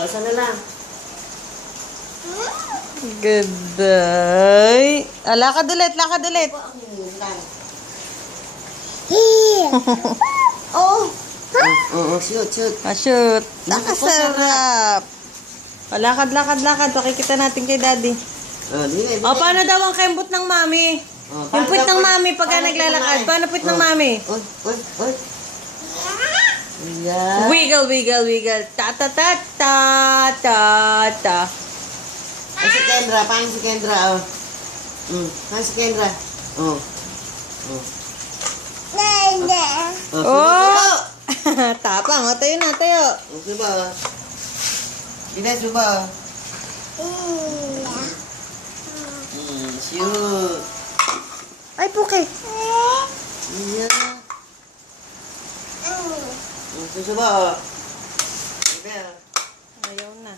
Isa na lang. Good day. Lakad ulit, lakad ulit. Oo. Shoot. Shoot. Nakasarap. Lakad. Pakikita natin kay daddy. Paano daw ang kembot ng mami? Yung puwit ng mami pagka naglalakad. Paano puwit ng mami? Yeah. Wiggle. Ta. Si Kendra, paano si Kendra? Paano si Kendra? Oh! Tapang. Tayo na, tayo. Suba. Ines, suba. Shoot. Ay, puke. Yeah. Susuba. Ayaw na.